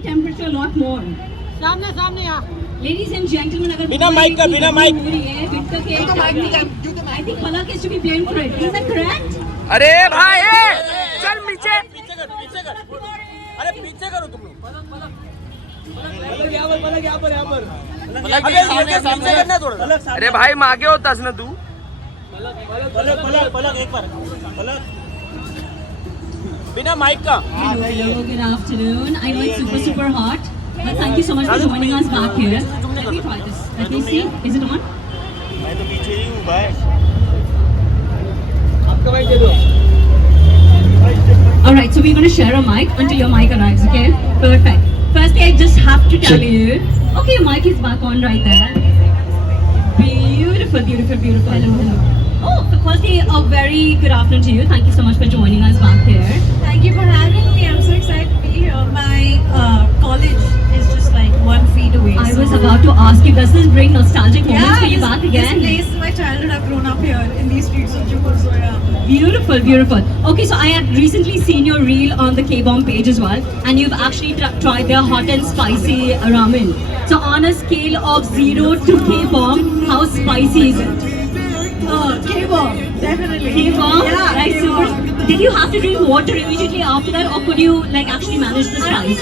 the temperature a lot more. सामने यहाँ. Ladies and gentlemen, अगर बिना माइक का, बिना माइक. winter के I think Palak is to be blamed for it. Is that correct? अरे भाई चल पीछे अरे पीछे करो तुम लोग सामने करना थोड़ा. अरे भाई मागे होतास ना तू. पलक एक बार बिना माइक का. Hello, good afternoon. I know it's super hot, but thank you so much for joining us back here. Let me try this. Let me see. Is it on? मैं तो पीछे ही हूँ भाई. आपका माइक दे दो. Alright, so we're going to share a mic until your mic arrives, okay? Perfect. Firstly, I just have to tell you. Okay, your mic is back on right there. Beautiful, beautiful, beautiful. Hello. Oh, firstly, a very good afternoon to you. Thank you so much for joining us back here. Thank you for having me. I'm so excited to be here. My college is just like 1 feet away. I was about to ask you, does this bring nostalgic moments for you back This again? place is my childhood. I've grown up here in these streets of Juhur. So yeah. Beautiful, beautiful. Okay, so I had recently seen your reel on the K-Bomb page as well, and you've actually tried their hot and spicy ramen. So on a scale of 0 to K-Bomb, how spicy is it? K-Bomb, definitely. K-Bomb? Yeah, Right, K-Bomb. super. Did you have to drink water immediately after that, or could you like actually manage the spice?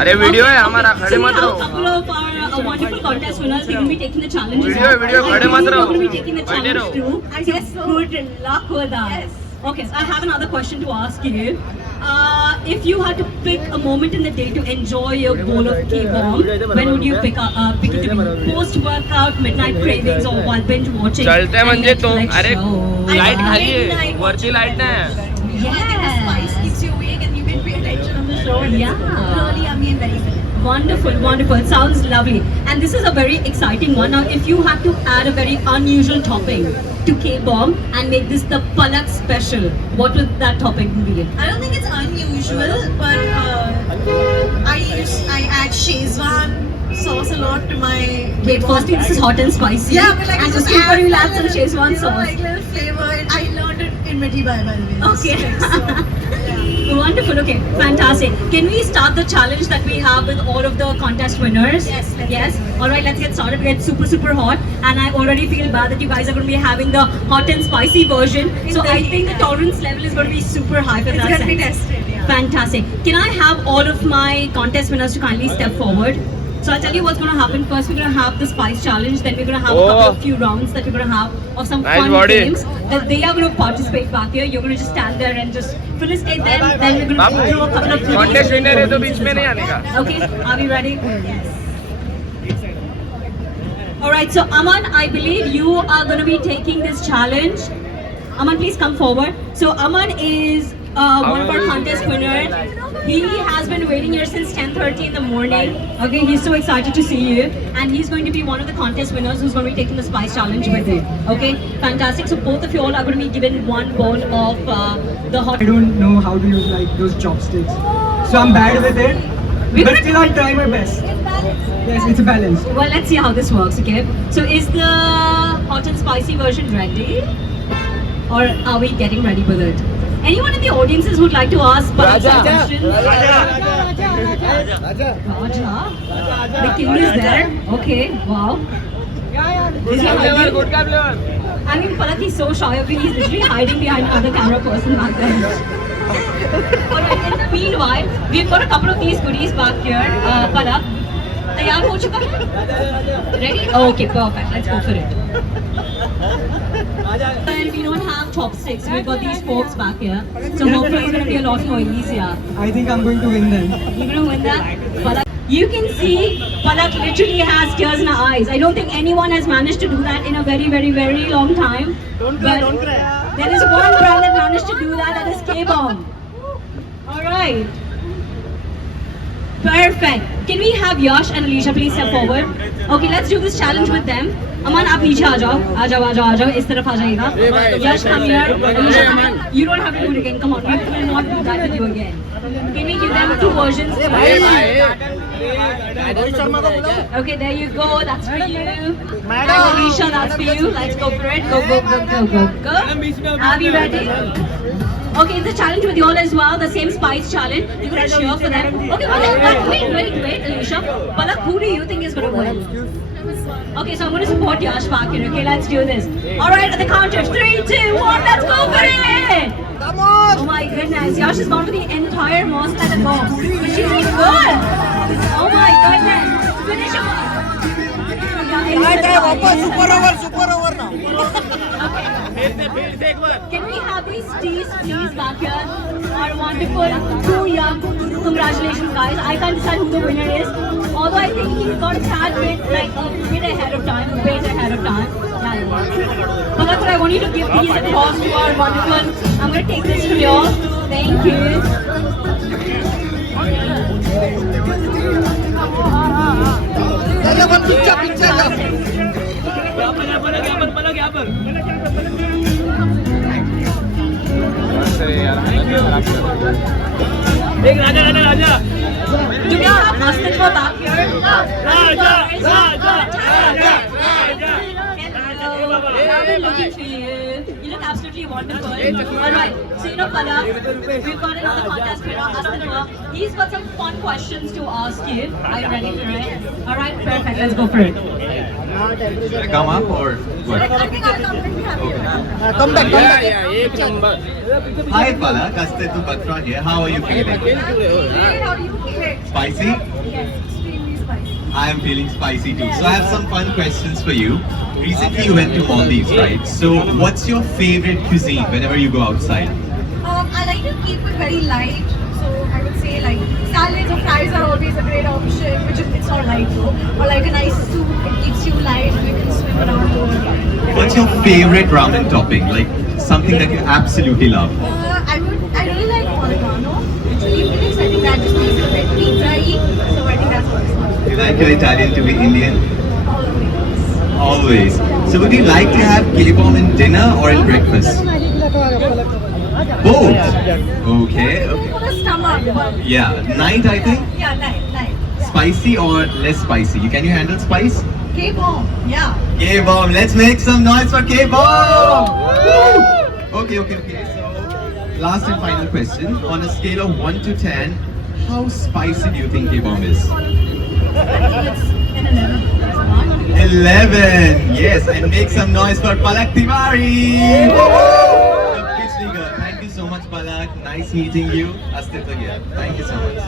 अरे video है हमारा खड़े So we मत have a रहो. couple of our wonderful contest winners. We're going to be taking the challenge. as Video, well. video, I खड़े believe मत you're रहो. going to be taking the बैठे challenge रहो. too. I guess so. Good luck with that. Yes. Okay, so I have another question to ask you. If you had to pick a moment in the day to enjoy your bowl of K-Bomb, when would you pick it to be? Post-workout, midnight cravings, or while binge watching? चलते म्हणजे तो Netflix अरे show? Light खाली आहे Midnight वरची light नाही. The spice keeps you awake and you can pay attention on the show. Yeah. Really yummy and very filling. Wonderful, wonderful. Sounds lovely. And this is a very exciting one. Now, if you had to add a very unusual topping to K-Bomb and make this the Palak special, what would that topping be? I don't think it's unusual, but I add Szechuan sauce a lot to my. Wait, firstly, this is hot and spicy. Yeah, but like and it just just before adds you that add some little, Szechuan you know, sauce. like little flavor. I learned it in Metibai, by the way. Okay. So, Wonderful. Okay, fantastic. Can we start the challenge that we have with all of the contest winners? Yes, let's Yes. All right, let's get started. It's super, super hot, and I already feel bad that you guys are going to be having the hot and spicy version. So I think the tolerance level is going to be super high for it's that. going to be sense. tested. Yeah. Fantastic. Can I have all of my contest winners to kindly step forward? So I'll tell you what's going to happen. First, we're going to have the spice challenge. Then we're going to have a couple of few rounds that we're going to have of some Nice fun body. games. That they are going to participate back here. You're going to just stand there and just felicitate them. Then we're going to Babu throw a couple of contest winner है तो बीच में नहीं आने का. Okay, are we ready? Alright, so Aman, I believe you are going to be taking this challenge. Aman, please come forward. So Aman is one of our contest winners. He has been waiting here since 10:30 in the morning. Okay, he's so excited to see you. And he's going to be one of the contest winners who's going to be taking the spice challenge with you. Okay, fantastic. So both of you all are going to be given one bowl of the hot. I don't know how to use like those chopsticks, so I'm bad with it. But still, I'll try my best. Yes, it's a balance. Well, let's see how this works, okay? So is the hot and spicy version ready? Or are we getting ready with it? Anyone in the audiences who'd like to ask Palak some questions? Raja. The king is there. Okay, wow. Is he hiding? I mean, Palak is so shy of you. He's literally hiding behind another camera person back there. Alright, in the meanwhile, we've got a couple of these goodies back here. Palak, तैयार हो चुका है? Ready? Okay, perfect. Let's go for it. And we don't have chopsticks. We've got these forks back here. So hopefully it's going to be a lot more easier. I think I'm going to win then. You're going to win that? Palak. You can see Palak literally has tears in her eyes. I don't think anyone has managed to do that in a very, very, very long time. Don't cry. There is one brand that managed to do that, that is K-Bomb. Alright. Perfect. Can we have Yash and Alicia please step forward? Okay, let's do this challenge with them. Aman, आप नीचे आ जाओ, आ जाओ, आ जाओ, आ जाओ, इस तरफ आ जाइएगा. Yash, come here. Alicia, come here. You don't have to do it again. Come on, we will not do that with you again. Can we give them two versions? Okay, there you go. That's for you. And Alicia, that's for you. Let's go for it. Go, go, go, go, go, go. Are we ready? Okay, it's a challenge with you all as well. The same spice challenge. You're gonna cheer for them. Okay, wait, Alicia. Palak, who do you think is gonna win? Okay, so I'm gonna support Yash back here. Okay, let's do this. All right, at the count of 3, 2, 1, let's go for it! Come on! Oh my goodness, Yash has gone for the entire mosque at a go. But she's doing good. Oh my goodness. Finish him off. Super over ना Can we have these teas please back here? Our wonderful, too young. Congratulations, guys. I can't decide who the winner is. Although I think he got a tad bit, like, a bit ahead of time. Palak, I want you to give these applause to our wonderful. I'm going to take this to you all. Thank you. एक राजा Do we have Astitva back here? I've been looking for you. You look absolutely wonderful. Alright, so Palak, we've got another contest winner, Astitva. He's got some fun questions to ask you. Are you ready for it? Alright, perfect. Let's go for it. Should I come up or what? I think I'll come when we have you. Come back. एक number Hi Palak, Astitva Batra here. How are you feeling? Great, how do you feel? Spicy? Yes, extremely spicy. I am feeling spicy too. So I have some fun questions for you. Recently you went to Maldives, right? So what's your favorite cuisine whenever you go outside? I like to keep it very light. So I would say like salads or fries are always a great option, which is it's not light though. Or like a nice soup, it keeps you light, you can swim around the world. What's your favorite ramen topping? Like something that you absolutely love? I really like oregano. Chili flakes, I think that just makes it a bit pizza-y. So I think that's what it's called. You like your Italian to be Indian? Always. Always. So would you like to have K-bomb in dinner or in breakfast? Both. Okay. For the stomach, but Yeah. Night I think? yeah, night. Spicy or less spicy? Can you handle spice? K-bomb, yeah. K-bomb. Let's make some noise for K-bomb. Okay. So last and final question. On a scale of 1 to 10, how spicy do you think K-bomb is? I think it's an 11. It's not. 11. Yes, and make some noise for Palak Tiwari. Officially girl. Thank you so much, Palak. Nice meeting you. Astitva here. Thank you so much.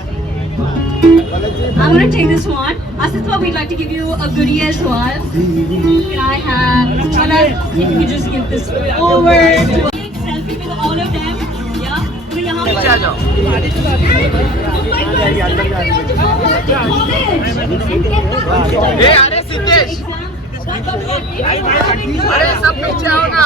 I'm going to take this one. Astitva, we'd like to give you a goodie as well. Can I have, Palak, if you could just give this over to take selfie with all of them. Yeah? तो यहाँ नीचे आ जाओ ए अरे सिद्धेश अरे सब पीछे आओ ना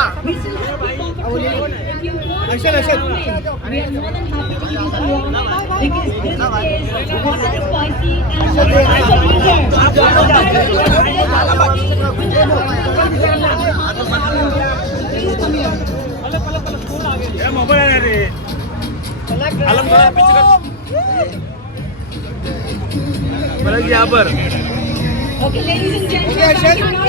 मोबाइल है रे आलम थोड़ा पीछे कर यहाँ पर Okay, ladies and gentlemen,